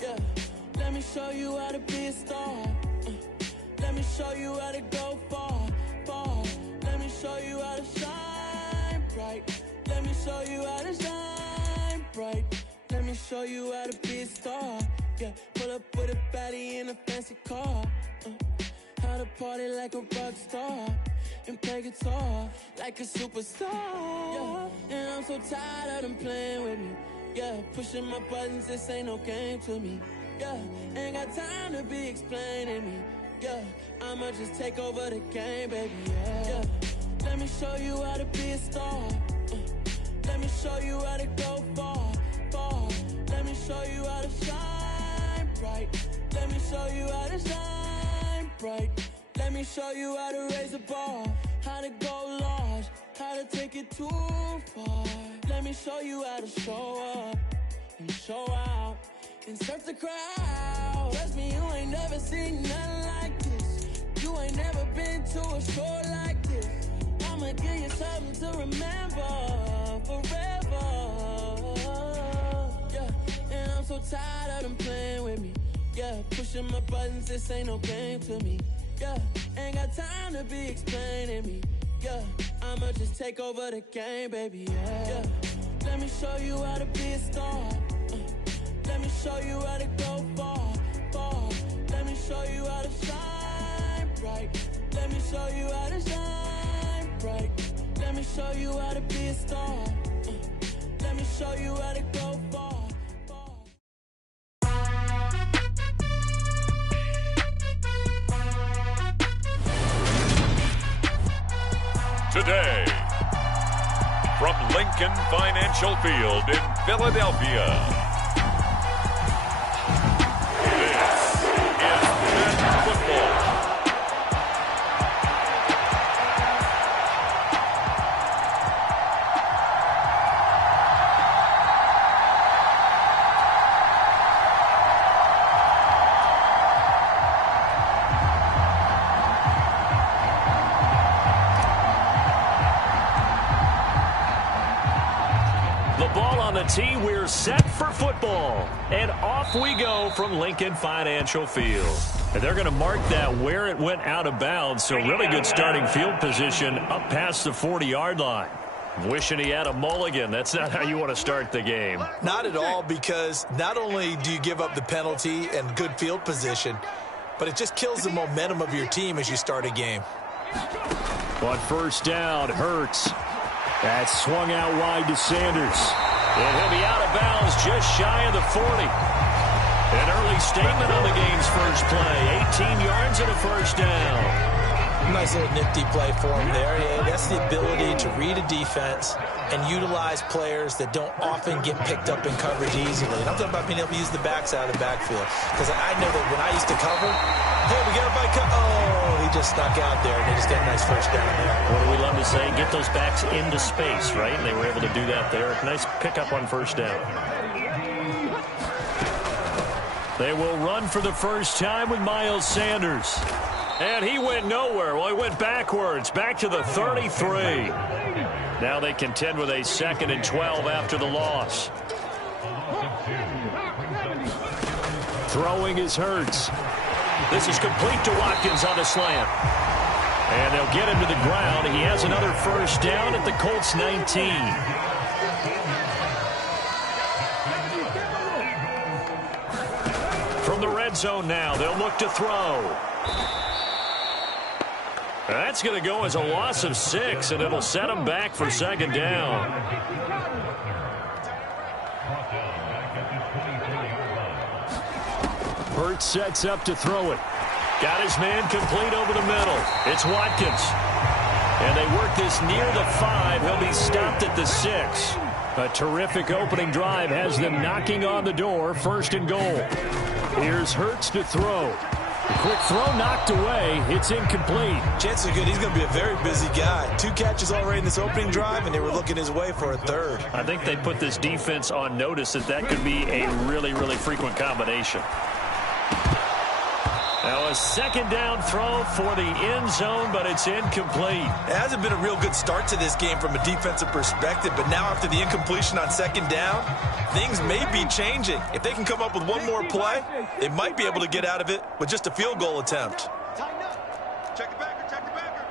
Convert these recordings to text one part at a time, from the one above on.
Yeah, let me show you how to be a star. Let me show you how to go far, far. Let me show you how to shine bright. Let me show you how to shine bright. Let me show you how to be a star. Yeah, pull up with a baddie in a fancy car. How to party like a rock star and play guitar like a superstar. Yeah, and I'm so tired of them playing with me. Yeah, pushing my buttons, this ain't no game to me. Yeah, ain't got time to be explaining me. Yeah, I'ma just take over the game, baby. Yeah, let me show you how to be a star. Let me show you how to go far, far. Let me show you how to shine bright. Let me show you how to shine bright. Let me show you how to raise a bar, how to go large, how to take it too far. Let me show you how to show up and show out and surf the crowd. Trust me, you ain't never seen nothing like this. You ain't never been to a show like this. I'ma give you something to remember forever. Yeah, and I'm so tired of them playing with me. Yeah, pushing my buttons, this ain't no game to me. Yeah, ain't got time to be explaining me. Yeah, I'ma just take over the game, baby. Yeah, let me show you how to be a star. Let me show you how to go far, far. Let me show you how to shine bright. Let me show you how to shine bright. Let me show you how to be a star. Let me show you how to go far. Today, from Lincoln Financial Field in Philadelphia, this is Penn Football. Tee, we're set for football, and off we go from Lincoln Financial Field. And they're going to mark that where it went out of bounds, so really good starting field position up past the 40-yard line. Wishing he had a mulligan. That's not how you want to start the game. Not at all, because not only do you give up the penalty and good field position, but it just kills the momentum of your team as you start a game. On first down, Hurts. That's swung out wide to Sanders. And he'll be out of bounds just shy of the 40. An early statement on the game's first play. 18 yards and a first down. Nice little nifty play for him there. Yeah, that's the ability to read a defense and utilize players that don't often get picked up in coverage easily. And I'm talking about being able to use the backside of the backfield. Because I know that when I used to cover, hey, we got a bike. Oh, he just snuck out there, and they just got a nice first down there. What do we love to say? Get those backs into space, right? And they were able to do that there. Nice pickup on first down. They will run for the first time with Miles Sanders. And he went nowhere. Well, he went backwards, back to the 33. Now they contend with a 2nd and 12 after the loss. Throwing is Hurts. This is complete to Watkins on the slant. And they'll get him to the ground. He has another first down at the Colts 19. From the red zone now, they'll look to throw. That's going to go as a loss of 6, and it'll set him back for 2nd down. Hurts sets up to throw it. Got his man complete over the middle. It's Watkins. And they work this near the 5. He'll be stopped at the 6. A terrific opening drive has them knocking on the door. 1st and goal. Here's Hurts to throw. Quick throw knocked away. It's incomplete. Chances are good. He's going to be a very busy guy. 2 catches already in this opening drive, and they were looking his way for a 3rd. I think they put this defense on notice that could be a really, really frequent combination. Now a second down throw for the end zone, but it's incomplete. It hasn't been a real good start to this game from a defensive perspective, but now after the incompletion on second down, things may be changing. If they can come up with one more play, they might be able to get out of it with just a field goal attempt. Check the backer, check the backer.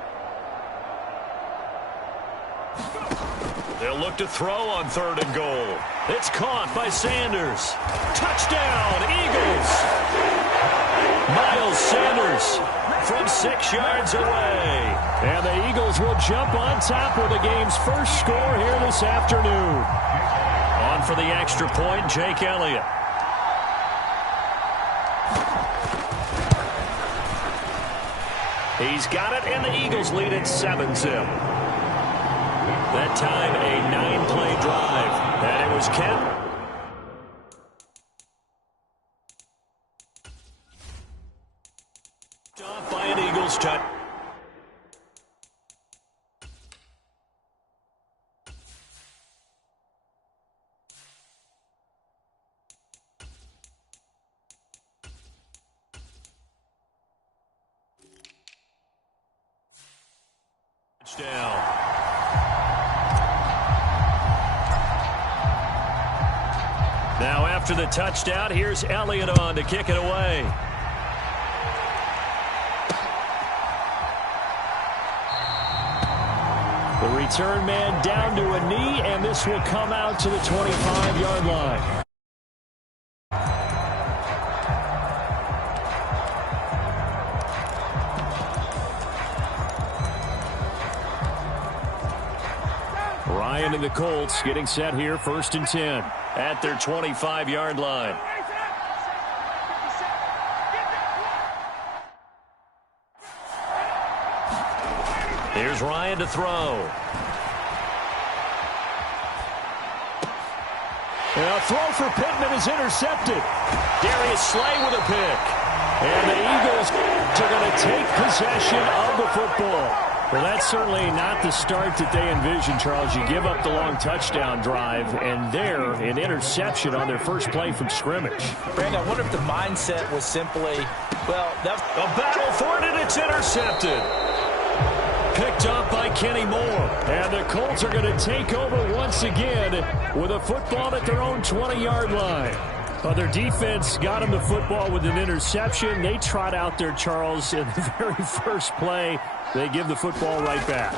They'll look to throw on 3rd and goal. It's caught by Sanders. Touchdown, Eagles! Miles Sanders from 6 yards away. And the Eagles will jump on top with the game's first score here this afternoon. On for the extra point, Jake Elliott. He's got it, and the Eagles lead at 7-zip. That time, a 9-play drive. And it was kept. Off by an Eagles touch. Touchdown. Now after the touchdown, here's Elliott on to kick it away. The return man down to a knee, and this will come out to the 25-yard line. Ryan and the Colts getting set here, 1st and 10 at their 25-yard line. Here's Ryan to throw. And a throw for Pittman is intercepted. Darius Slay with a pick. And the Eagles are going to take possession of the football. Well, that's certainly not the start that they envisioned, Charles. You give up the long touchdown drive, and there, an interception on their first play from scrimmage. Brandon, I wonder if the mindset was simply, well, that's a battle for it, and it's intercepted. Picked up by Kenny Moore. And the Colts are going to take over once again with a football at their own 20-yard line. Their defense got them the football with an interception. They trot out there, Charles, in the very first play. They give the football right back.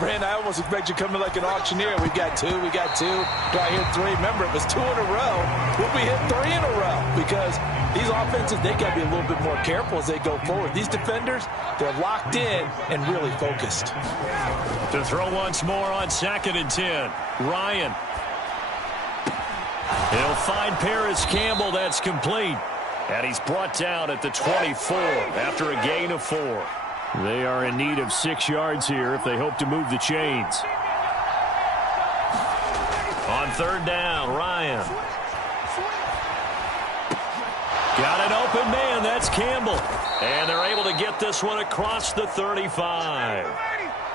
Brandon, I almost expect you to come in like an auctioneer. We got two. Do I hit 3? Remember, it was 2 in a row. Will we hit 3 in a row? Because these offenses, they got to be a little bit more careful as they go forward. These defenders, they're locked in and really focused. To throw once more on 2nd and 10. Ryan. He'll find Paris Campbell. That's complete. And he's brought down at the 24 after a gain of 4. They are in need of 6 yards here if they hope to move the chains. On 3rd down, Ryan. Got an open man. That's Campbell. And they're able to get this one across the 35.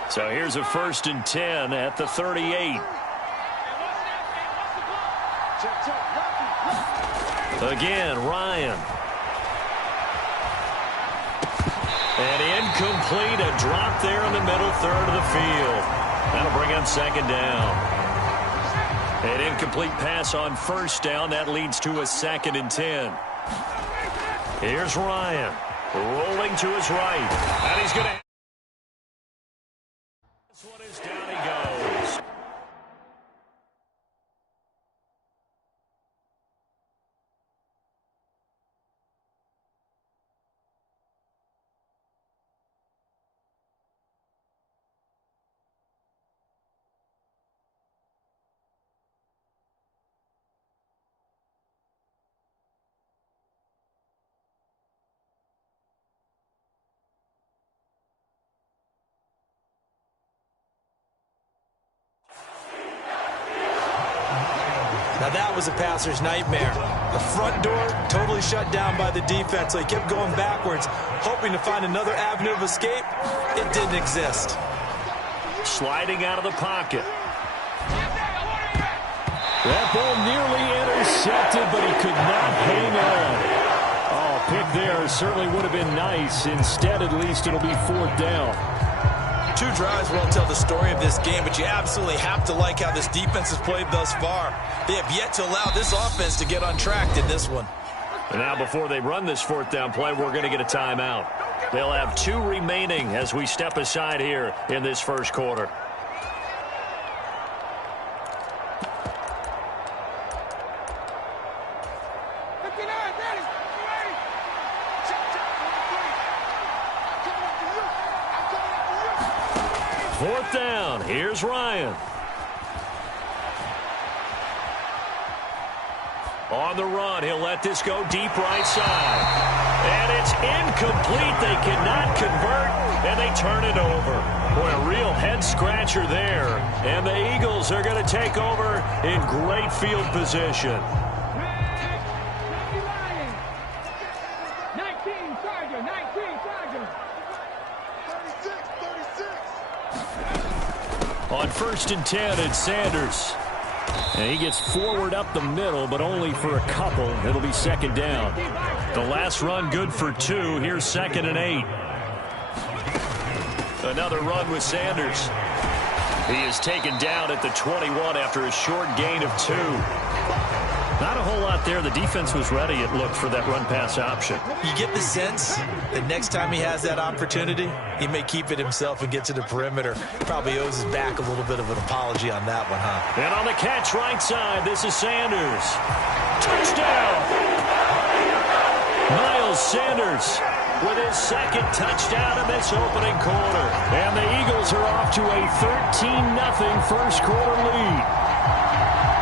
So here's a 1st and 10 at the 38. Again, Ryan. And incomplete, a drop there in the middle third of the field. That'll bring up 2nd down. An incomplete pass on 1st down. That leads to a 2nd and 10. Here's Ryan. Rolling to his right. And he's going to... This one is down he goes. Now that was a passer's nightmare. The front door totally shut down by the defense, so he kept going backwards, hoping to find another avenue of escape. It didn't exist. Sliding out of the pocket. That ball nearly intercepted, but he could not hang on. Oh, pick there certainly would have been nice. Instead, at least, it'll be 4th down. 2 drives won't tell the story of this game, but you absolutely have to like how this defense has played thus far. They have yet to allow this offense to get on track in this one. And now before they run this 4th down play, we're going to get a timeout. They'll have 2 remaining as we step aside here in this first quarter. Fourth down. Here's Ryan. On the run, he'll let this go deep right side. And it's incomplete. They cannot convert, and they turn it over. Boy, a real head-scratcher there. And the Eagles are going to take over in great field position. 19 Chargers, 19 Chargers. 36. On 1st and 10, it's Sanders. And he gets forward up the middle, but only for a couple. It'll be 2nd down. The last run good for 2. Here's 2nd and 8. Another run with Sanders. He is taken down at the 21 after a short gain of 2. Not a whole lot there. The defense was ready, it looked, for that run-pass option. You get the sense that next time he has that opportunity, he may keep it himself and get to the perimeter. Probably owes his back a little bit of an apology on that one, huh? And on the catch right side, this is Sanders. Touchdown! Miles Sanders with his 2nd touchdown in this opening quarter. And the Eagles are off to a 13-0 first quarter lead.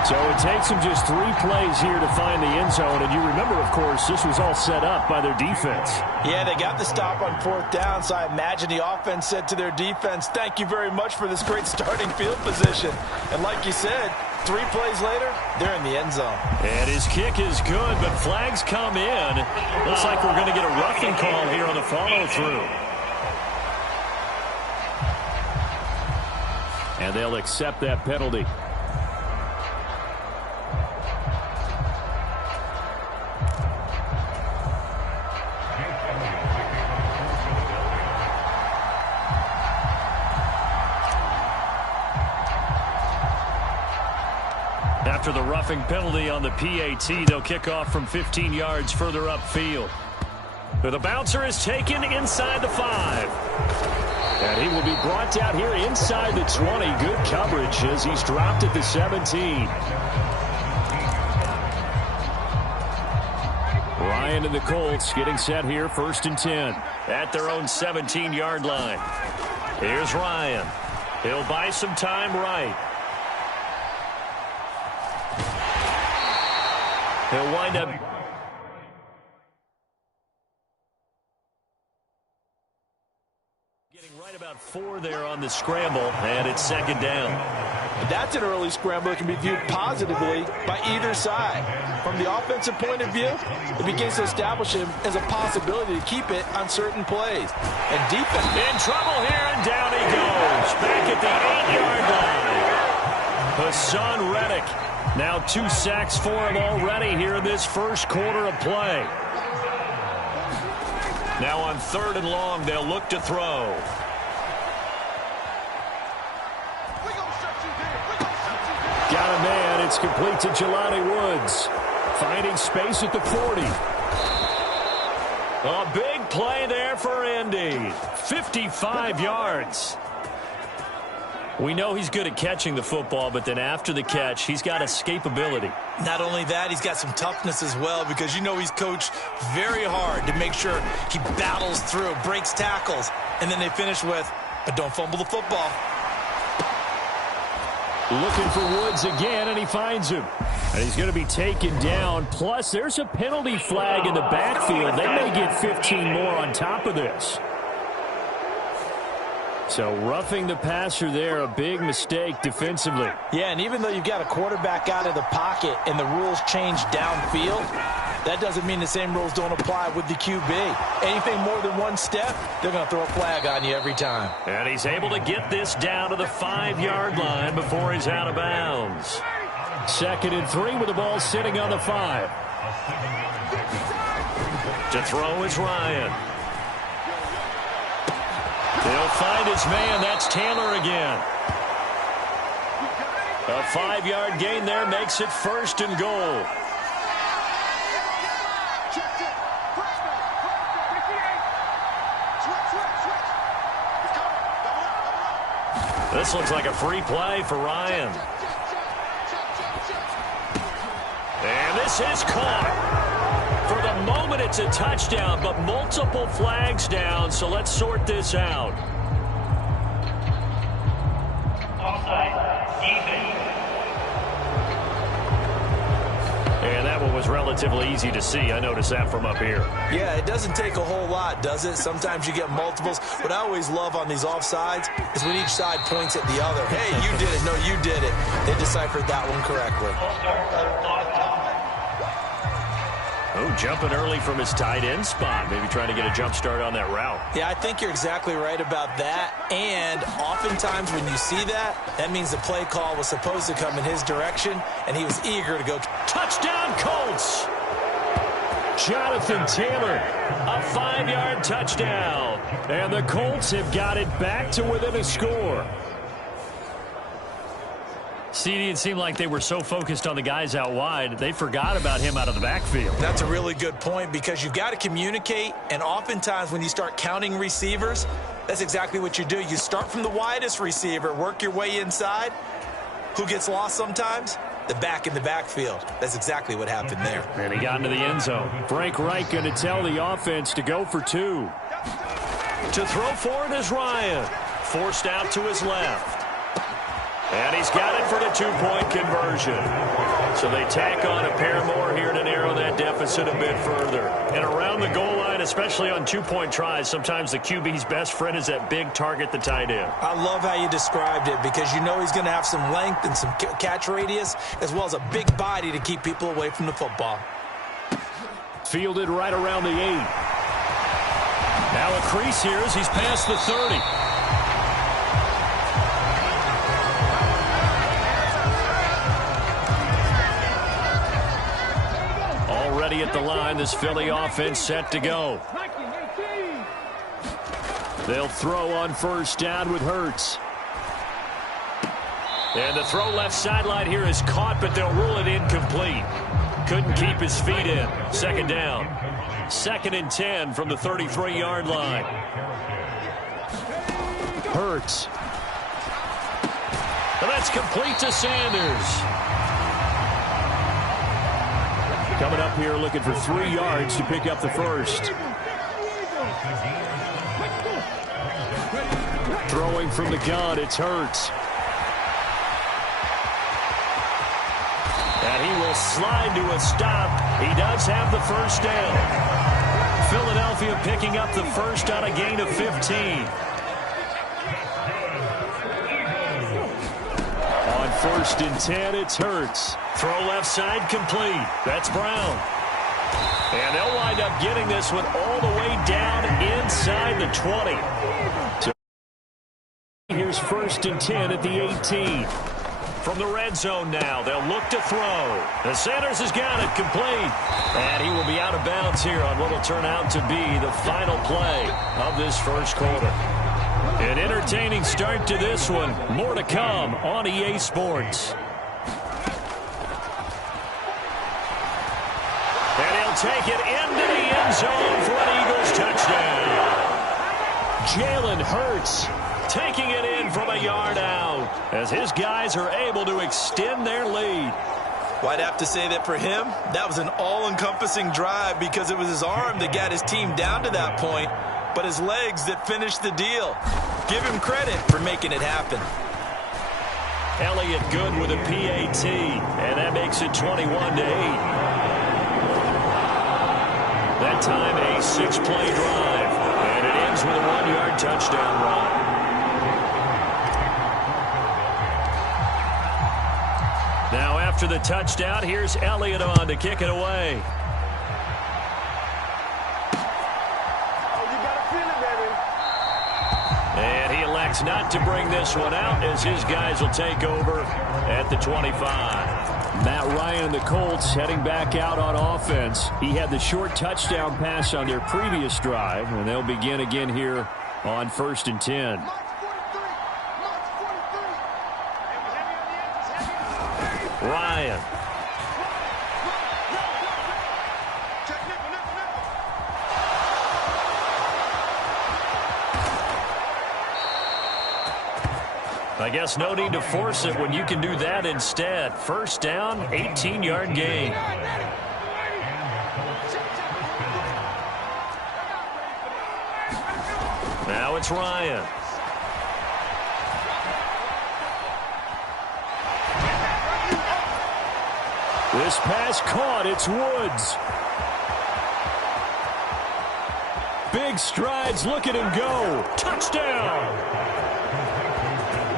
So it takes them just 3 plays here to find the end zone. And you remember, of course, this was all set up by their defense. Yeah, they got the stop on 4th down, so I imagine the offense said to their defense, thank you very much for this great starting field position. And like you said, 3 plays later, they're in the end zone. And his kick is good, but flags come in. Looks like we're going to get a roughing call here on the follow-through. And they'll accept that penalty. After the roughing penalty on the PAT, they'll kick off from 15 yards further upfield. The bouncer is taken inside the 5. And he will be brought down here inside the 20. Good coverage as he's dropped at the 17. Ryan and the Colts getting set here, 1st and 10. At their own 17-yard line. Here's Ryan. He'll buy some time right. He'll wind up getting right about 4 there on the scramble, and it's 2nd down. That's an early scramble that can be viewed positively by either side. From the offensive point of view, it begins to establish him as a possibility to keep it on certain plays. And defense in trouble here, and down he goes. Back at the 8-yard line. Hassan Reddick. Now 2 sacks for him already here in this first quarter of play. Now on 3rd and long, they'll look to throw. Got a man. It's complete to Jelani Woods. Finding space at the 40. A big play there for Indy. 55 yards. We know he's good at catching the football, but then after the catch, he's got escapability. Not only that, he's got some toughness as well, because you know he's coached very hard to make sure he battles through, breaks tackles, and then they finish with, but don't fumble the football. Looking for Woods again, and he finds him. And he's going to be taken down. Plus, there's a penalty flag in the backfield. They may get 15 more on top of this. So roughing the passer there, a big mistake defensively. Yeah, and even though you've got a quarterback out of the pocket and the rules change downfield, that doesn't mean the same rules don't apply with the QB. Anything more than 1 step, they're going to throw a flag on you every time. And he's able to get this down to the 5-yard line before he's out of bounds. 2nd and 3 with the ball sitting on the 5. To throw is Ryan. He'll find his man. That's Taylor again. A 5-yard gain there makes it 1st and goal. This looks like a free play for Ryan. And this is caught. For the moment, it's a touchdown, but multiple flags down, so let's sort this out. And that one was relatively easy to see. I noticed that from up here. Yeah, it doesn't take a whole lot, does it? Sometimes you get multiples. What I always love on these offsides is when each side points at the other. Hey, you did it. No, you did it. They deciphered that one correctly. Oh, jumping early from his tight end spot. Maybe trying to get a jump start on that route. Yeah, I think you're exactly right about that. And oftentimes when you see that, that means the play call was supposed to come in his direction, and he was eager to go. Touchdown, Colts! Jonathan Taylor, a 5-yard touchdown. And the Colts have got it back to within a score. CD, it seemed like they were so focused on the guys out wide, they forgot about him out of the backfield. That's a really good point because you've got to communicate, and oftentimes when you start counting receivers, that's exactly what you do. You start from the widest receiver, work your way inside. Who gets lost sometimes? The back in the backfield. That's exactly what happened there. And he got into the end zone. Frank Reich going to tell the offense to go for 2. To throw for it is Ryan. Forced out to his left. And he's got it for the 2-point conversion. So they tack on a pair more here to narrow that deficit a bit further. And around the goal line, especially on 2-point tries, sometimes the QB's best friend is that big target, the tight end. I love how you described it because you know he's going to have some length and some catch radius as well as a big body to keep people away from the football. Fielded right around the 8. Now a crease here as he's past the 30. At the line, this Philly offense set to go. They'll throw on 1st down with Hurts. And the throw left sideline here is caught, but they'll rule it incomplete. Couldn't keep his feet in. 2nd down. 2nd and 10 from the 33-yard line. Hurts. And that's complete to Sanders. Coming up here looking for 3 yards to pick up the 1st. Throwing from the gun, it's Hurts. And he will slide to a stop. He does have the 1st down. Philadelphia picking up the 1st on a gain of 15. On 1st and 10, it's Hurts. Throw left side complete. That's Brown. And they'll wind up getting this one all the way down inside the 20. So here's 1st and 10 at the 18. From the red zone now, they'll look to throw. The Sanders has got it complete. And he will be out of bounds here on what will turn out to be the final play of this 1st quarter. An entertaining start to this one. More to come on EA Sports. And he'll take it into the end zone for an Eagles touchdown. Jalen Hurts taking it in from a yard out as his guys are able to extend their lead. Well, I'd have to say that for him, that was an all-encompassing drive because it was his arm that got his team down to that point, but his legs that finished the deal. Give him credit for making it happen. Elliott good with a PAT, and that makes it 21-8. That time a 6-play drive, and it ends with a 1-yard touchdown run. Now after the touchdown, here's Elliott on to kick it away. And he elects not to bring this one out as his guys will take over at the 25. Matt Ryan and the Colts heading back out on offense. He had the short touchdown pass on their previous drive, and they'll begin again here on 1st and 10. Ryan. I guess no need to force it when you can do that instead. 1st down, 18-yard gain. Now it's Ryan. This pass caught. It's Woods. Big strides. Look at him go. Touchdown.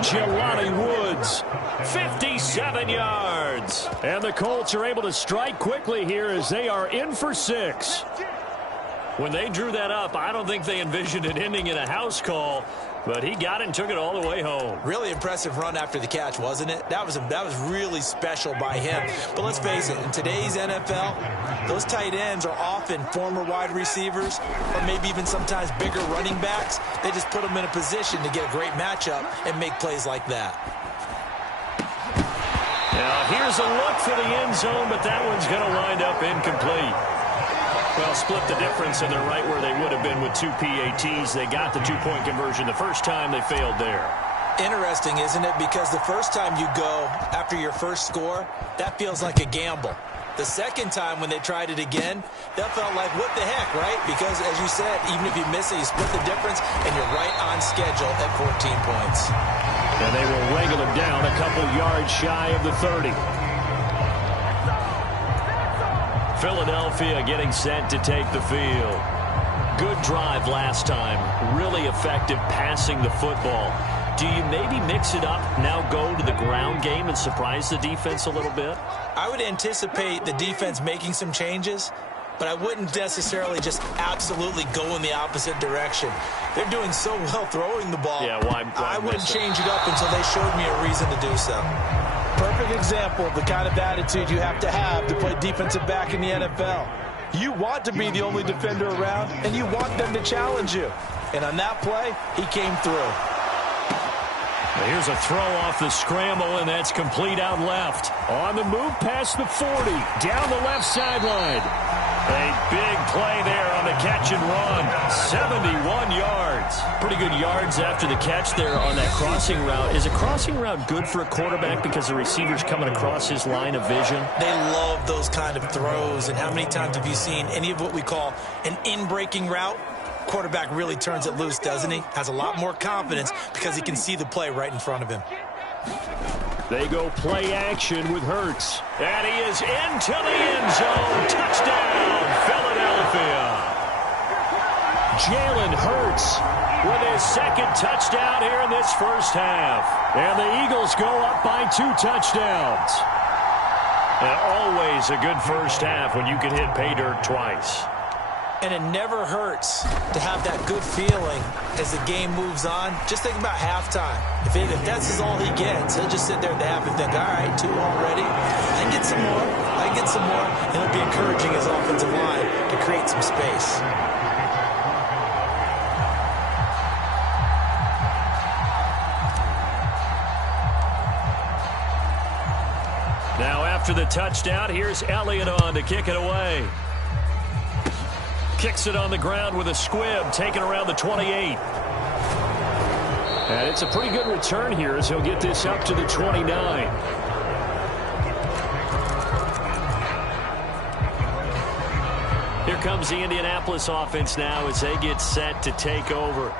Jelani Woods, 57 yards. And the Colts are able to strike quickly here as they are in for 6. When they drew that up, I don't think they envisioned it ending in a house call, but he got it and took it all the way home. Really impressive run after the catch, wasn't it? That was really special by him. But let's face it, in today's NFL, those tight ends are often former wide receivers or maybe even sometimes bigger running backs. They just put them in a position to get a great matchup and make plays like that. Now here's a look for the end zone, but that one's going to wind up incomplete. Well, split the difference, and they're right where they would have been with 2 PATs. They got the 2-point conversion the first time. They failed there. Interesting, isn't it? Because the first time you go after your first score, that feels like a gamble. The second time when they tried it again, that felt like, what the heck, right? Because, as you said, even if you miss it, you split the difference, and you're right on schedule at 14 points. And they will wrangle him down a couple yards shy of the 30. Philadelphia getting set to take the field. Good drive last time. Really effective passing the football. Do you maybe mix it up, now go to the ground game and surprise the defense a little bit? I would anticipate the defense making some changes, but I wouldn't necessarily just absolutely go in the opposite direction. They're doing so well throwing the ball. Yeah, why I wouldn't change it up until they showed me a reason to do so. Perfect example of the kind of attitude you have to play defensive back in the NFL. You want to be the only defender around, and you want them to challenge you. And on that play, he came through. Here's a throw off the scramble, and that's complete out left. On the move past the 40, down the left sideline. A big play there on the catch and run. 71 yards. Pretty good yards after the catch there on that crossing route. Is a crossing route good for a quarterback because the receiver's coming across his line of vision? They love those kind of throws. And how many times have you seen any of what we call an in-breaking route? Quarterback really turns it loose, doesn't he? Has a lot more confidence because he can see the play right in front of him. They go play action with Hurts. And he is into the end zone. Touchdown, Philadelphia. Jalen Hurts with his second touchdown here in this first half. And the Eagles go up by 2 touchdowns. And always a good first half when you can hit pay dirt twice. And it never hurts to have that good feeling as the game moves on. Just think about halftime. If that's all he gets, he'll just sit there at the half and think, all right, 2 already. I can get some more. I can get some more. And it'll be encouraging his offensive line to create some space. Now after the touchdown, here's Elliott on to kick it away. Kicks it on the ground with a squib, taken around the 28. And it's a pretty good return here as he'll get this up to the 29. Here comes the Indianapolis offense now as they get set to take over.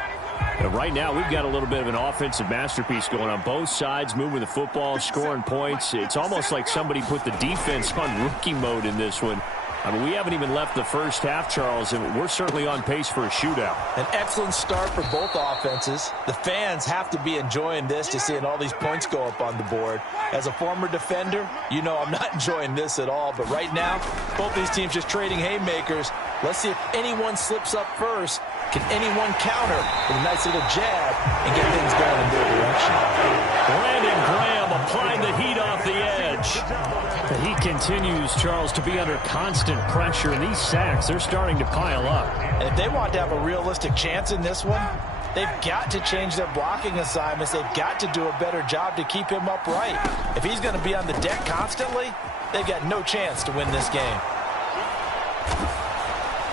And right now, we've got a little bit of an offensive masterpiece going on both sides, moving the football, scoring points. It's almost like somebody put the defense on rookie mode in this one. I mean, we haven't even left the first half, Charles, and we're certainly on pace for a shootout. An excellent start for both offenses. The fans have to be enjoying this, just seeing all these points go up on the board. As a former defender, you know I'm not enjoying this at all. But right now, both these teams just trading haymakers. Let's see if anyone slips up first. Can anyone counter with a nice little jab and get things going in their direction? Brandon Graham applying the heat off the edge. He continues, Charles, to be under constant pressure, and these sacks, they're starting to pile up. And if they want to have a realistic chance in this one, they've got to change their blocking assignments. They've got to do a better job to keep him upright. If he's going to be on the deck constantly, they've got no chance to win this game.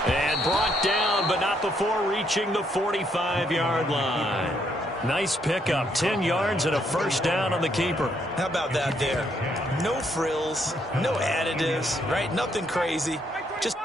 And brought down, but not before reaching the 45-yard line. Nice pickup, 10 yards and a first down on the keeper. How about that there? No frills, no additives, right? Nothing crazy. Just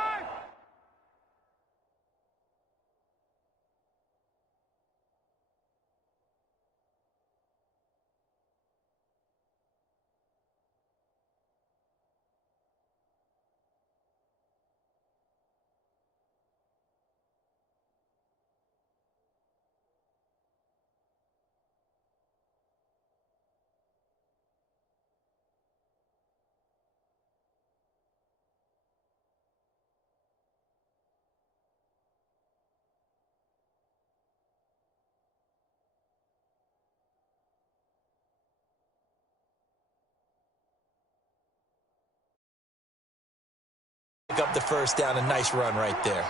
pick up the first down. A nice run right there.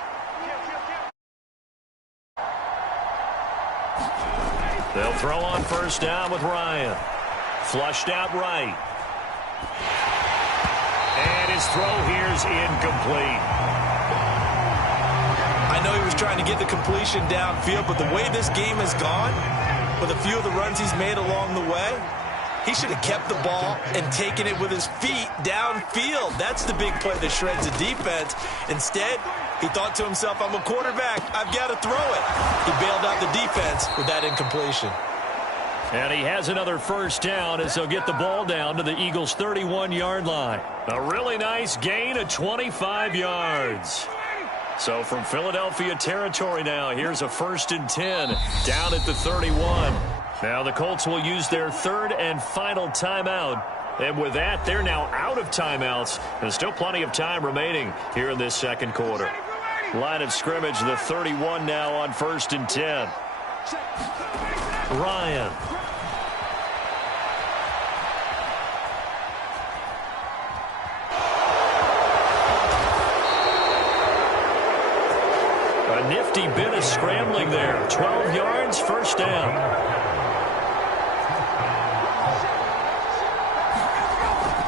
They'll throw on first down with Ryan. Flushed out right. And his throw here's incomplete. I know he was trying to get the completion downfield, but the way this game has gone, with a few of the runs he's made along the way, he should have kept the ball and taken it with his feet downfield. That's the big play that shreds the defense. Instead, he thought to himself, I'm a quarterback. I've got to throw it. He bailed out the defense with that incompletion. And he has another first down as they'll get the ball down to the Eagles' 31-yard line. A really nice gain of 25 yards. So from Philadelphia territory now, here's a 1st and 10 down at the 31. Now the Colts will use their third and final timeout. And with that, they're now out of timeouts. There's still plenty of time remaining here in this second quarter. Line of scrimmage, the 31 now on 1st and 10. Ryan. A nifty bit of scrambling there. 12 yards, first down.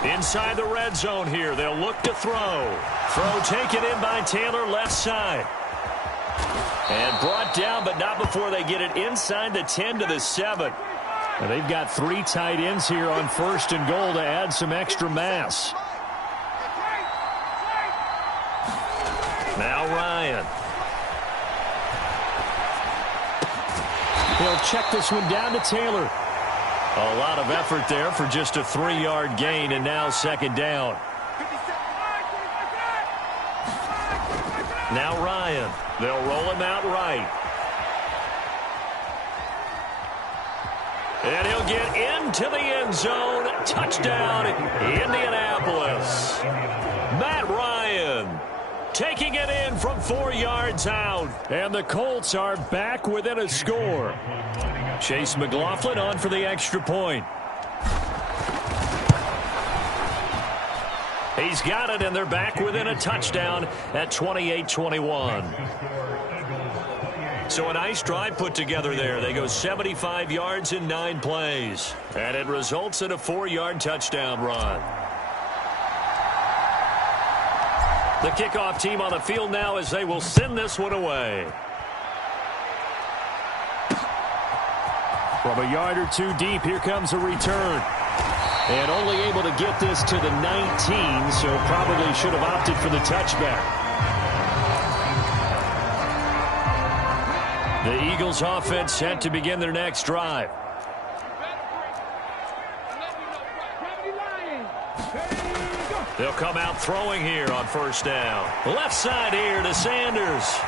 Inside the red zone here. They'll look to throw. Throw taken in by Taylor, left side. And brought down, but not before they get it inside the 10 to the 7. And they've got 3 tight ends here on 1st and goal to add some extra mass. Now Ryan. He'll check this one down to Taylor. A lot of effort there for just a 3-yard gain, and now second down. Now Ryan. They'll roll him out right. And he'll get into the end zone. Touchdown, Indianapolis. Matt Ryan taking it in from 4 yards out. And the Colts are back within a score. Chase McLaughlin on for the extra point. He's got it, and they're back within a touchdown at 28-21. So a nice drive put together there. They go 75 yards in 9 plays. And it results in a 4-yard touchdown run. The kickoff team on the field now as they will send this one away. From a yard or 2 deep, here comes a return. And only able to get this to the 19, so probably should have opted for the touchback. The Eagles offense set to begin their next drive. They'll come out throwing here on first down. Left side here to Sanders.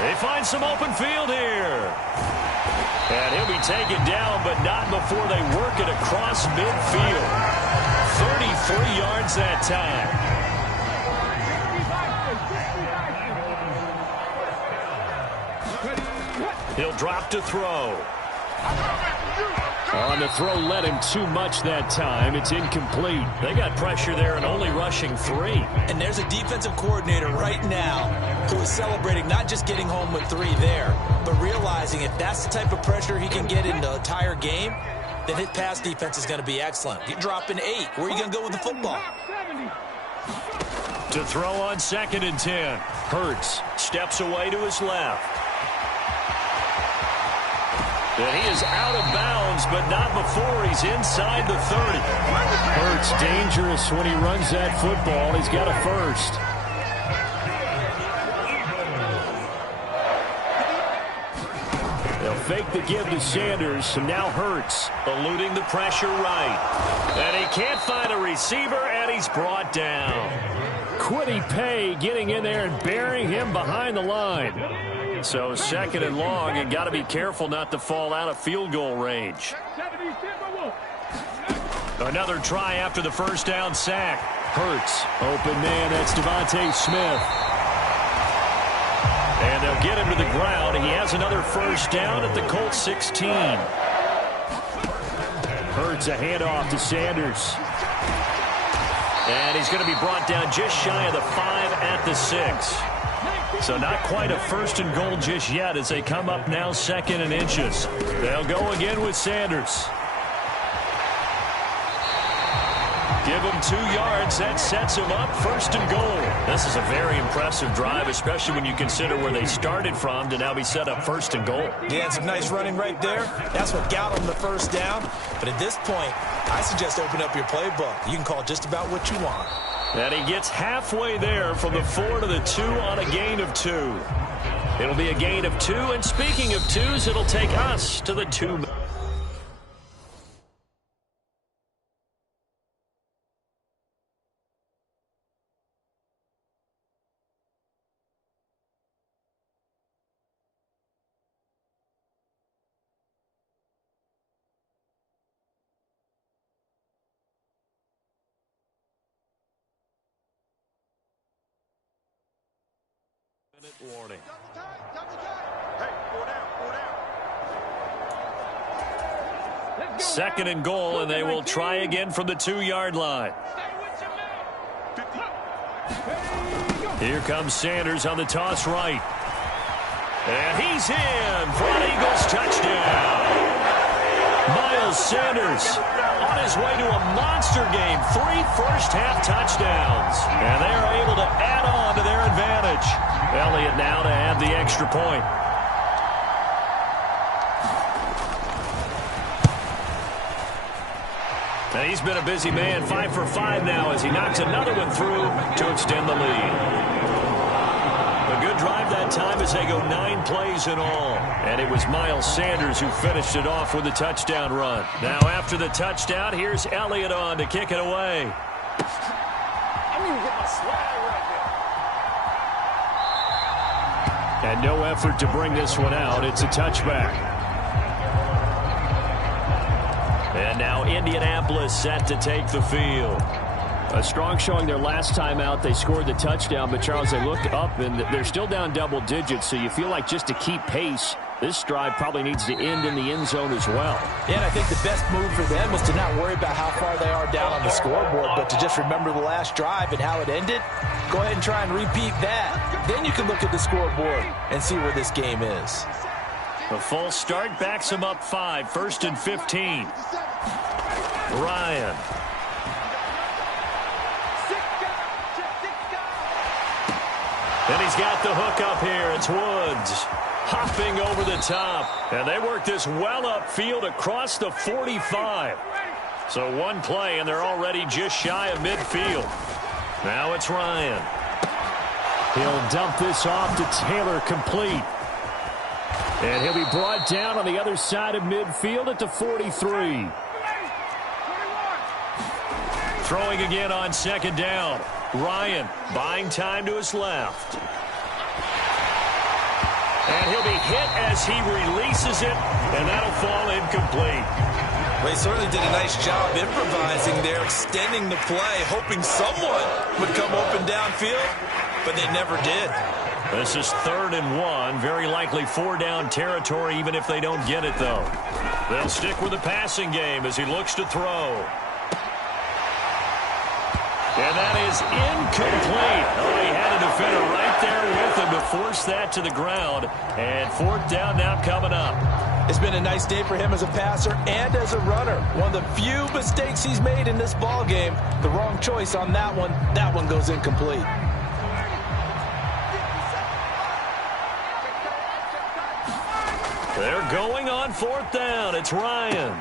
They find some open field here. And he'll be taken down, but not before they work it across midfield. 33 yards that time. He'll drop to throw. On the throw, led him too much that time. It's incomplete. They got pressure there and only rushing 3. And there's a defensive coordinator right now who is celebrating not just getting home with 3 there, but realizing if that's the type of pressure he can get in the entire game, then his pass defense is going to be excellent. You're dropping 8. Where are you going to go with the football? To throw on 2nd and 10. Hurts steps away to his left. And he is out of bounds, but not before he's inside the 30. Hurts dangerous when he runs that football. He's got a first. They'll fake the give to Sanders, and now Hurts eluding the pressure right. And he can't find a receiver, and he's brought down. Quiddy Pay getting in there and burying him behind the line. So 2nd and long, and got to be careful not to fall out of field goal range. Another try after the first down sack. Hurts, open man, that's Devontae Smith. And they'll get him to the ground. He has another first down at the Colts 16. Hurts a handoff to Sanders. And he's going to be brought down just shy of the 5 at the 6. So not quite a 1st and goal just yet as they come up now 2nd and inches. They'll go again with Sanders. Give him 2 yards. That sets him up 1st and goal. This is a very impressive drive, especially when you consider where they started from to now be set up 1st and goal. Yeah, and some nice running right there. That's what got them the first down. But at this point, I suggest open up your playbook. You can call just about what you want. And he gets halfway there from the 4 to the 2 on a gain of 2. It'll be a gain of 2, and speaking of 2s, it'll take us to the 2. Warning. Hey, 4 down. 2nd and goal, and they will try again from the 2-yard line. Here comes Sanders on the toss right. And he's in for an Eagles touchdown. Miles Sanders on his way to a monster game. 3 first-half touchdowns. And they are able to add on to their advantage. Elliott now to add the extra point. And he's been a busy man, 5 for 5 now as he knocks another one through to extend the lead. A good drive that time as they go 9 plays in all. And it was Miles Sanders who finished it off with a touchdown run. Now after the touchdown, here's Elliott on to kick it away. I need to get my swag right there. And no effort to bring this one out. It's a touchback. And now Indianapolis set to take the field. A strong showing their last time out. They scored the touchdown, but Charles, they looked up and they're still down double digits, so you feel like just to keep pace, this drive probably needs to end in the end zone as well. Yeah, and I think the best move for them is to not worry about how far they are down on the scoreboard, but to just remember the last drive and how it ended. Go ahead and try and repeat that. Then you can look at the scoreboard and see where this game is. The full start backs him up 5, 1st and 15. Ryan. And he's got the hook up here. It's Woods hopping over the top. And they work this well upfield across the 45. So one play, and they're already just shy of midfield. Now it's Ryan. He'll dump this off to Taylor, complete. And he'll be brought down on the other side of midfield at the 43. Throwing again on 2nd down. Ryan buying time to his left. And he'll be hit as he releases it, and that'll fall incomplete. Well, he certainly did a nice job improvising there, extending the play, hoping someone would come open downfield, but they never did. This is 3rd and 1, very likely 4 down territory, even if they don't get it, though. They'll stick with the passing game as he looks to throw. And that is incomplete. Oh, he had a defender right there with him to force that to the ground. And fourth down now coming up. It's been a nice day for him as a passer and as a runner. One of the few mistakes he's made in this ball game. The wrong choice on that one. That one goes incomplete. They're going on fourth down. It's Ryan.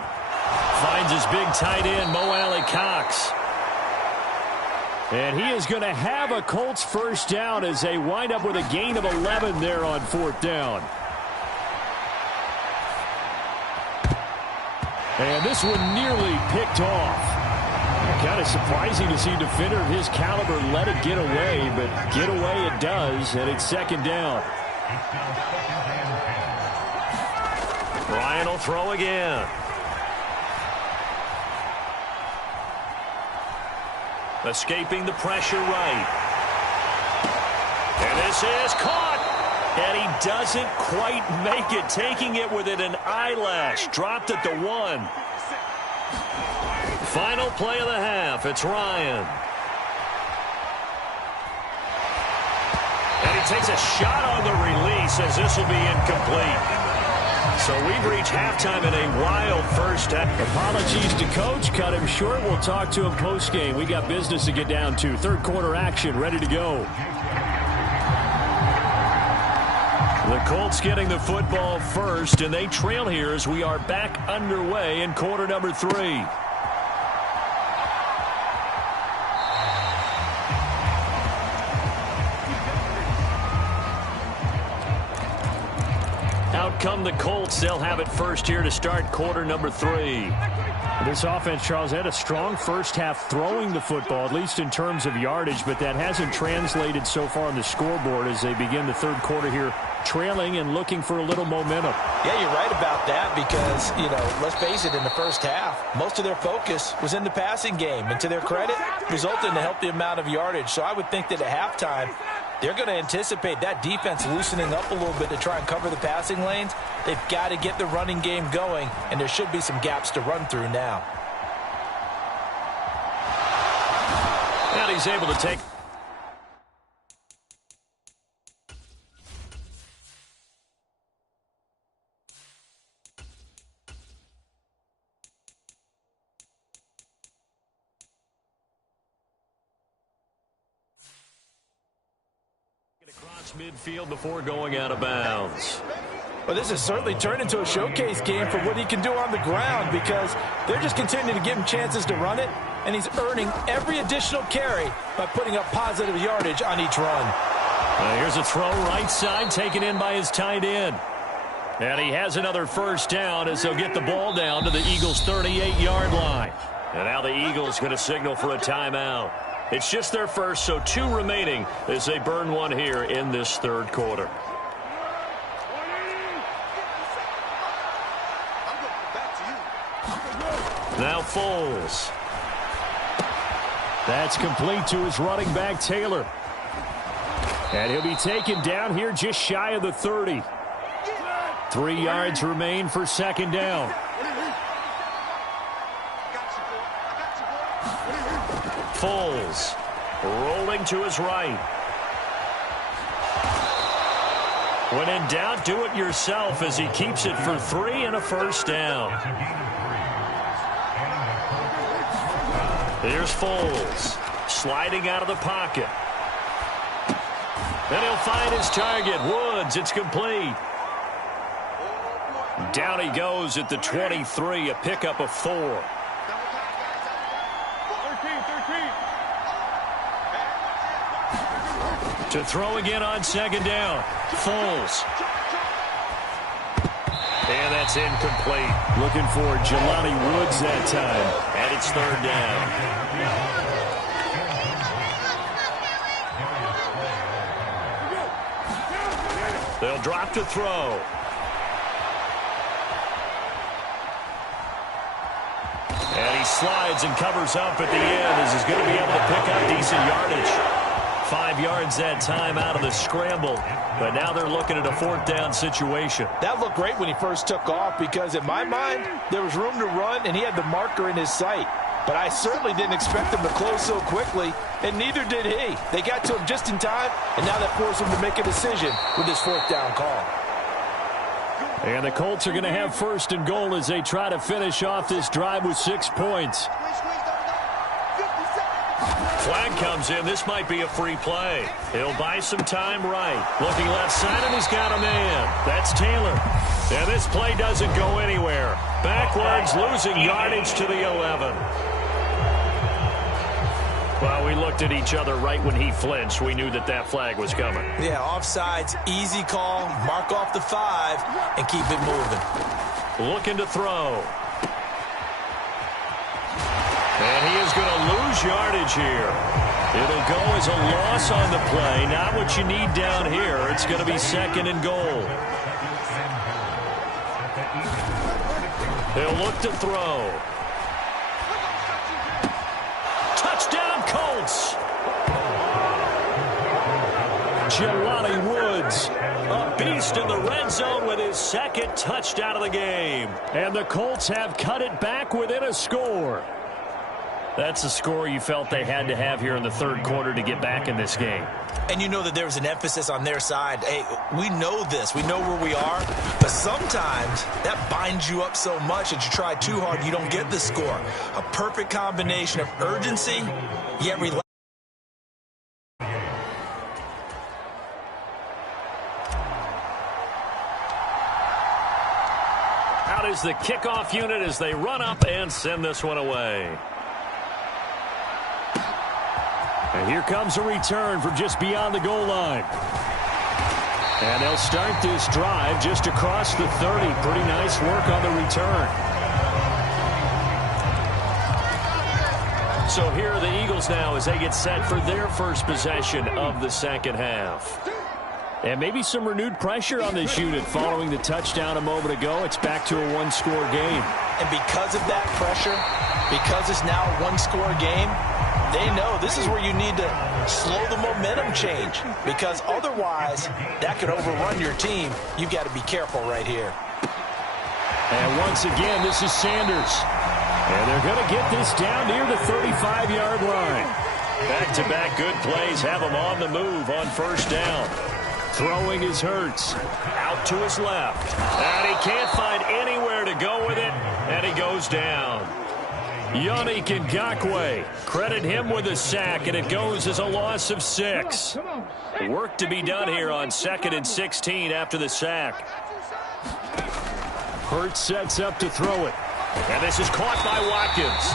Finds his big tight end, mwaller2017's. And he is going to have a Colts first down as they wind up with a gain of 11 there on fourth down. And this one nearly picked off. Kind of surprising to see a defender of his caliber let it get away, but get away it does, and it's second down. Ryan will throw again. Escaping the pressure right. And this is caught. And he doesn't quite make it, taking it within an eyelash. Dropped at the 1. Final play of the half. It's Ryan. And he takes a shot on the release as this will be incomplete. So we've reached halftime in a wild first half. Apologies to Coach. Cut him short. We'll talk to him post-game. We got business to get down to. Third quarter action ready to go. The Colts getting the football first, and they trail here as we are back underway in quarter number 3. Out come the Colts. They'll have it first here to start quarter number 3. This offense, Charles, had a strong first half throwing the football, at least in terms of yardage, but that hasn't translated so far on the scoreboard as they begin the third quarter here, trailing and looking for a little momentum. Yeah, you're right about that because, let's face it, in the first half, most of their focus was in the passing game. And to their credit, resulted in a healthy amount of yardage. So I would think that at halftime, they're going to anticipate that defense loosening up a little bit to try and cover the passing lanes. They've got to get the running game going, and there should be some gaps to run through now. And he's able to take... across midfield before going out of bounds. Well, this has certainly turned into a showcase game for what he can do on the ground because they're just continuing to give him chances to run it, and he's earning every additional carry by putting up positive yardage on each run. Here's a throw right side taken in by his tight end. And he has another first down as they'll get the ball down to the Eagles' 38-yard line. And now the Eagles going to signal for a timeout. It's just their first, so 2 remaining as they burn one here in this third quarter. Now Foles. That's complete to his running back, Taylor. And he'll be taken down here just shy of the 30. 3 yards remain for second down. Foles rolling to his right. When in doubt, do it yourself as he keeps it for 3 and a first down. Here's Foles sliding out of the pocket. Then he'll find his target, Woods. It's complete. Down he goes at the 23, a pickup of 4. 13. To throw again on second down. Foles. And that's incomplete. Looking for Jelani Woods that time. And it's third down. They'll drop to throw. And he slides and covers up at the end as he's going to be able to pick up decent yardage. 5 yards that time out of the scramble, but now they're looking at a 4th down situation. That looked great when he first took off because in my mind, there was room to run and he had the marker in his sight. But I certainly didn't expect him to close so quickly, and neither did he. They got to him just in time, and now that forced him to make a decision with his 4th down call. And the Colts are going to have 1st and goal as they try to finish off this drive with 6 points. Flag comes in. This might be a free play. He'll buy some time right. Looking left side, and he's got a man. That's Taylor. And this play doesn't go anywhere. Backwards, losing yardage to the 11. Well, we looked at each other right when he flinched. We knew that that flag was coming. Yeah, offsides, easy call, mark off the 5, and keep it moving. Looking to throw. And he is going to lose yardage here. It'll go as a loss on the play. Not what you need down here. It's going to be 2nd and goal. They'll look to throw. Touchdown, Colts. Jelani Woods, a beast in the red zone with his 2nd touchdown of the game. And the Colts have cut it back within a score. That's a score you felt they had to have here in the 3rd quarter to get back in this game. And you know that there was an emphasis on their side. Hey, we know this. We know where we are. But sometimes that binds you up so much that you try too hard, you don't get the score. A perfect combination of urgency, yet relax. Out is the kickoff unit as they run up and send this one away. And here comes a return from just beyond the goal line. And they'll start this drive just across the 30. Pretty nice work on the return. So here are the Eagles now as they get set for their first possession of the 2nd half. And maybe some renewed pressure on this unit following the touchdown a moment ago. It's back to a 1-score game. And because of that pressure, because it's now a 1-score game, they know this is where you need to slow the momentum change, because otherwise that could overrun your team. You've got to be careful right here. And once again, this is Sanders. And they're going to get this down near the 35-yard line. Back-to-back good plays have them on the move on 1st down. Throwing is Hurts. Out to his left. And he can't find anywhere to go with it, and he goes down. Yannick Ngakoue, credit him with a sack, and it goes as a loss of 6. Work to be done here on 2nd and 16 after the sack. Hurts sets up to throw it. And this is caught by Watkins.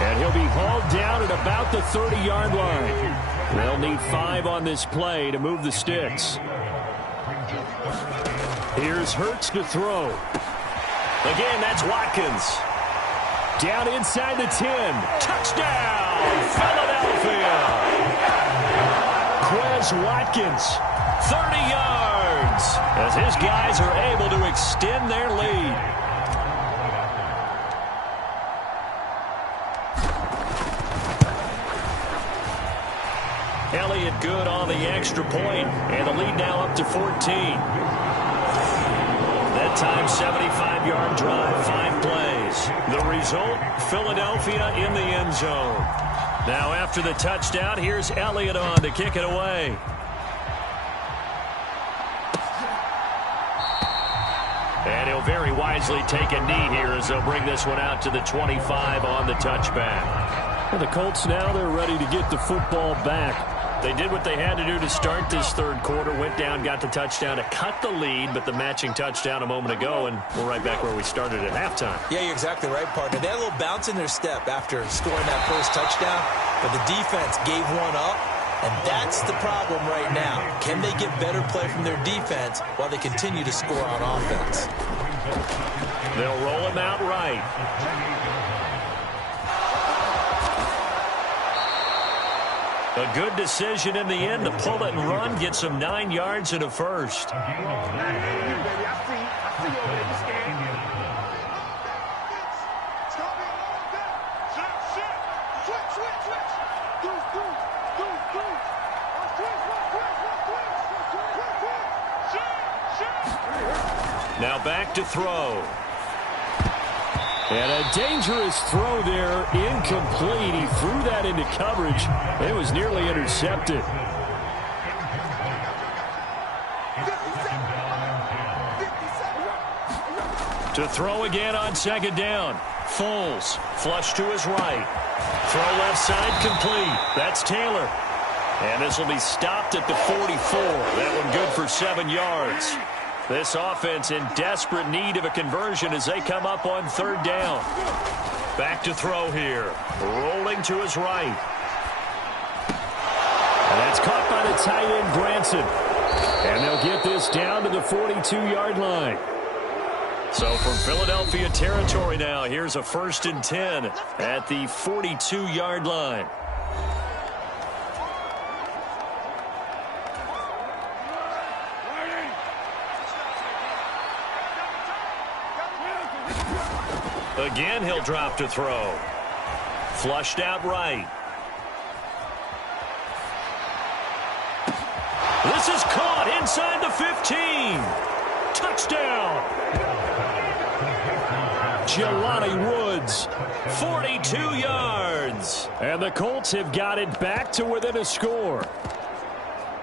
And he'll be hauled down at about the 30-yard line. They'll need 5 on this play to move the sticks. Here's Hurts to throw. Again, that's Watkins. Down inside the 10. Touchdown, Philadelphia. Quez Watkins, 30 yards, as his guys are able to extend their lead. Elliott good on the extra point, and the lead now up to 14. That time, 75-yard drive, 5 plays. The result, Philadelphia in the end zone. Now after the touchdown, here's Elliott on to kick it away. And he'll very wisely take a knee here as they'll bring this one out to the 25 on the touchback. Well, the Colts now, they're ready to get the football back. They did what they had to do to start this 3rd quarter, went down, got the touchdown to cut the lead, but the matching touchdown a moment ago, and we're right back where we started at halftime. Yeah, you're exactly right, partner. They had a little bounce in their step after scoring that first touchdown, but the defense gave one up, and that's the problem right now. Can they get better play from their defense while they continue to score on offense? They'll roll him out right. A good decision in the end to pull it and run, get some 9 yards and a first. Now back to throw. And a dangerous throw there, incomplete. He threw that into coverage. It was nearly intercepted. To throw again on second down. Foles, flush to his right. Throw left side, complete. That's Taylor. And this will be stopped at the 44. That one good for 7 yards. This offense in desperate need of a conversion as they come up on third down. Back to throw here. Rolling to his right. And that's caught by the tight end, Branson. And they'll get this down to the 42-yard line. So from Philadelphia territory now, here's a 1st and 10 at the 42-yard line. Again, he'll drop to throw. Flushed out right. This is caught inside the 15. Touchdown. Jelani Woods, 42 yards. And the Colts have got it back to within a score.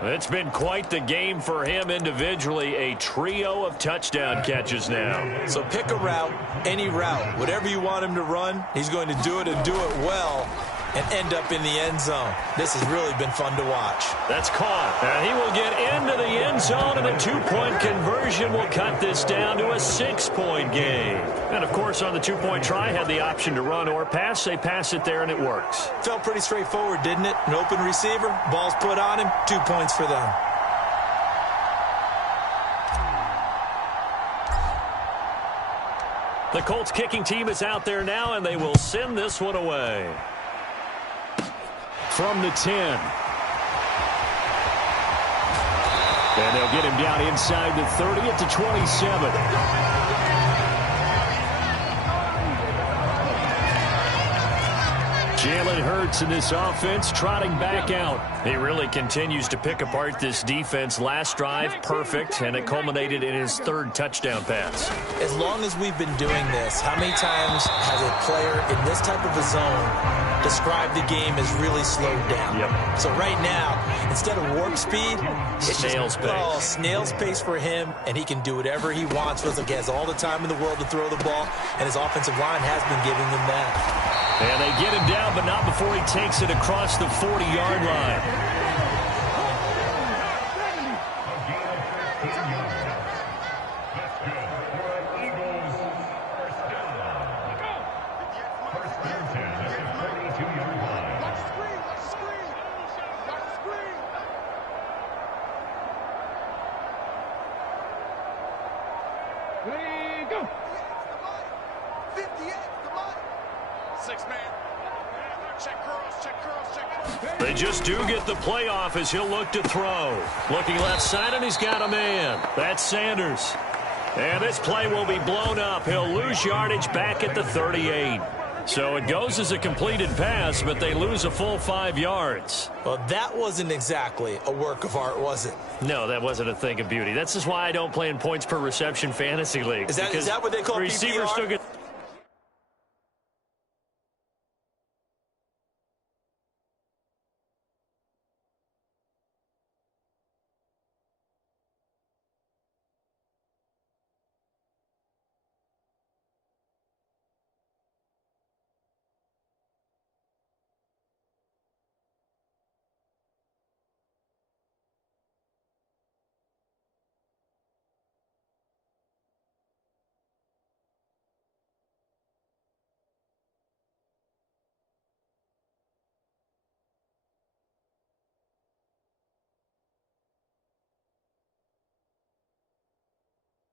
It's been quite the game for him individually. A trio of touchdown catches now. So pick a route, any route. Whatever you want him to run, he's going to do it and do it well and end up in the end zone. This has really been fun to watch. That's caught. And he will get into the end zone, and a 2-point conversion will cut this down to a 6-point game. And, of course, on the 2-point try, had the option to run or pass. They pass it there, and it works. Felt pretty straightforward, didn't it? An open receiver, ball's put on him, 2 points for them. The Colts kicking team is out there now, and they will send this one away. From the 10. And they'll get him down inside the 30 at the 27. Jalen Hurts in this offense trotting back out. He really continues to pick apart this defense. Last drive, perfect, and it culminated in his 3rd touchdown pass. As long as we've been doing this, how many times has a player in this type of a zone described the game as really slowed down? Yep. So right now, instead of warp speed, it's snail's pace. Oh, snail's pace for him, and he can do whatever he wants. Feels like he has all the time in the world to throw the ball, and his offensive line has been giving him that. And they get him down, but not before he takes it across the 40-yard line. They just do get the playoff as he'll look to throw. Looking left side, and he's got a man. That's Sanders. And this play will be blown up. He'll lose yardage back at the 38. So it goes as a completed pass, but they lose a full 5 yards. Well, that wasn't exactly a work of art, was it? No, that wasn't a thing of beauty. That's just why I don't play in points per reception fantasy leagues. Is that what they call receivers PPR? still get.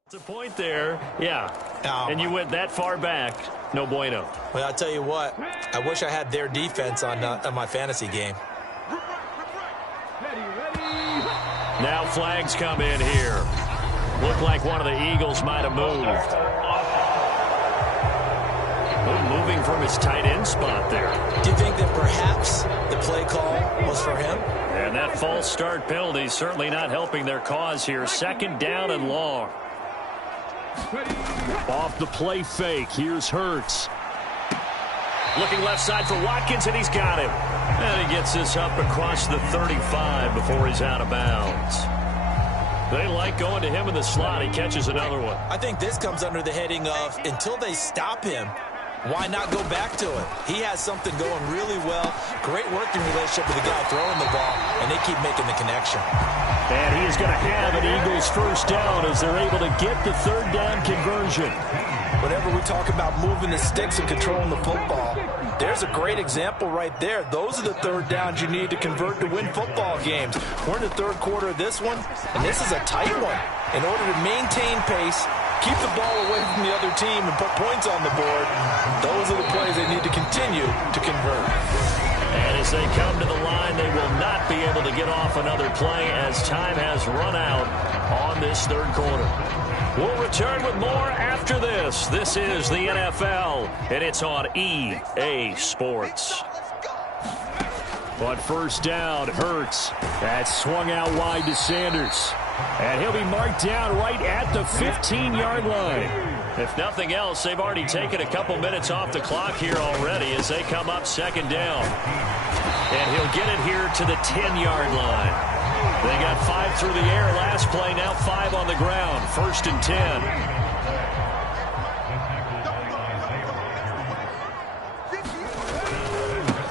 It's a point there, yeah. And you went that far back, no bueno. Well, I'll tell you what, I wish I had their defense on my fantasy game. Now flags come in here. Looked like one of the Eagles might have moved. Moving from his tight end spot there. Do you think that perhaps the play call was for him? And that false start penalty certainly not helping their cause here. 2nd down and long. Off the play fake, here's Hurts. Looking left side for Watkins, and he's got him. And he gets this up across the 35 before he's out of bounds. They like going to him in the slot. He catches another one. I think this comes under the heading of until they stop him, why not go back to it? He has something going really well. Great working relationship with the guy throwing the ball, and they keep making the connection. And he is going to have an Eagles first down as they're able to get the third down conversion. Whenever we talk about moving the sticks and controlling the football, there's a great example right there. Those are the third downs you need to convert to win football games. We're in the third quarter of this one, and this is a tight one. In order to maintain pace, keep the ball away from the other team, and put points on the board, those are the plays they need to continue to convert. And as they come to the line, they will not be able to get off another play as time has run out on this third quarter. We'll return with more after this. This is the NFL, and it's on EA Sports. On first down, Hurts. That's swung out wide to Sanders. And he'll be marked down right at the 15-yard line. If nothing else, they've already taken a couple minutes off the clock here already as they come up second down. And he'll get it here to the 10-yard line. They got 5 through the air last play, now 5 on the ground. First and 10.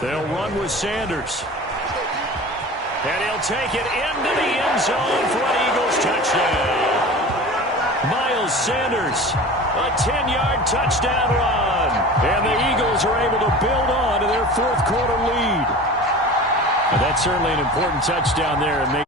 They'll run with Sanders. And he'll take it into the end zone for an Eagles touchdown. Miles Sanders, a 10-yard touchdown run. And the Eagles are able to build on to their fourth quarter lead. And that's certainly an important touchdown there. And